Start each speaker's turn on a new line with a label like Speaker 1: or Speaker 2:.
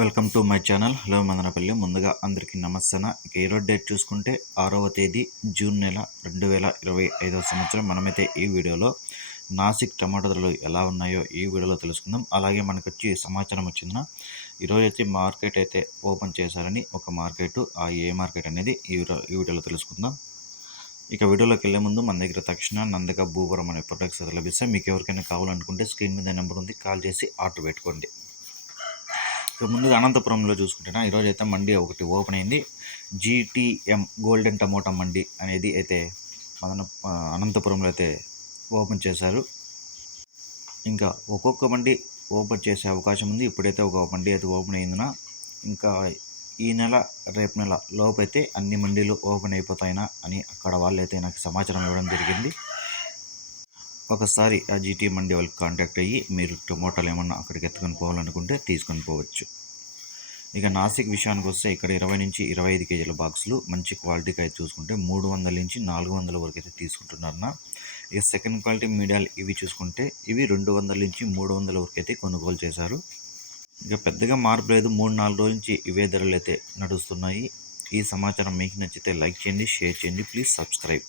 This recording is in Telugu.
Speaker 1: Welcome to my channel. Hello Madanapalle. ముందుగా అందరికీ నమస్తన? ఇక ఈరోజు డేట్ చూసుకుంటే ఆరవ తేదీ జూన్ నెల రెండు వేల ఇరవై ఐదవ సంవత్సరం. మనమైతే ఈ వీడియోలో నాసిక్ టమాటా ధరలు ఎలా ఉన్నాయో ఈ వీడియోలో తెలుసుకుందాం. అలాగే మనకు వచ్చి సమాచారం వచ్చిందిన ఈరోజు అయితే మార్కెట్ అయితే ఓపెన్ చేశారని ఒక మార్కెట్ ఆ ఏ మార్కెట్ అనేది ఈ వీడియోలో తెలుసుకుందాం. ఇక వీడియోలోకి వెళ్ళే ముందు మన దగ్గర తక్షణ నందక భూవరం అనే ప్రొడక్ట్స్ అయితే లభిస్తాయి మీకు ఎవరికైనా కావాలనుకుంటే స్క్రీన్ మీద నెంబర్ ఉంది కాల్ చేసి ఆర్డర్ పెట్టుకోండి. ఇక ముందుగా అనంతపురంలో చూసుకుంటున్నా ఈరోజు అయితే మండి ఒకటి ఓపెన్ అయింది. జీటీఎం గోల్డెన్ టమోటా మండి అనేది అయితే మన అనంతపురంలో అయితే ఓపెన్ చేశారు. ఇంకా ఒక్కొక్క మండి ఓపెన్ చేసే అవకాశం ఉంది. ఇప్పుడైతే ఒక మండి అయితే ఓపెన్ అయిందిన. ఇంకా ఈ నెల రేపు నెల లోపైతే అన్ని మండీలు ఓపెన్ అయిపోతాయినా అని అక్కడ వాళ్ళు అయితే నాకు సమాచారం ఇవ్వడం జరిగింది. ఒకసారి ఆ జీటీ మండి వాళ్ళకి కాంటాక్ట్ అయ్యి మీరు టమోటాలు ఏమన్నా అక్కడికి ఎత్తుకొని పోవాలనుకుంటే తీసుకొని పోవచ్చు. ఇక నాసిక్ విషయానికి వస్తే ఇక్కడ ఇరవై నుంచి ఇరవై ఐదు కేజీల బాక్సులు మంచి క్వాలిటీకి అయితే చూసుకుంటే మూడు వందల నుంచి నాలుగు వందల వరకు అయితే తీసుకుంటున్నారన్న. ఇక సెకండ్ క్వాలిటీ మీడియాలు ఇవి చూసుకుంటే ఇవి రెండు వందల నుంచి మూడు వందల వరకు అయితే కొనుగోలు చేశారు. ఇక పెద్దగా మార్పు లేదు. మూడు నాలుగు రోజుల నుంచి ఇవే ధరలు అయితే నడుస్తున్నాయి. ఈ సమాచారం మీకు నచ్చితే లైక్ చేయండి షేర్ చేయండి. Please subscribe.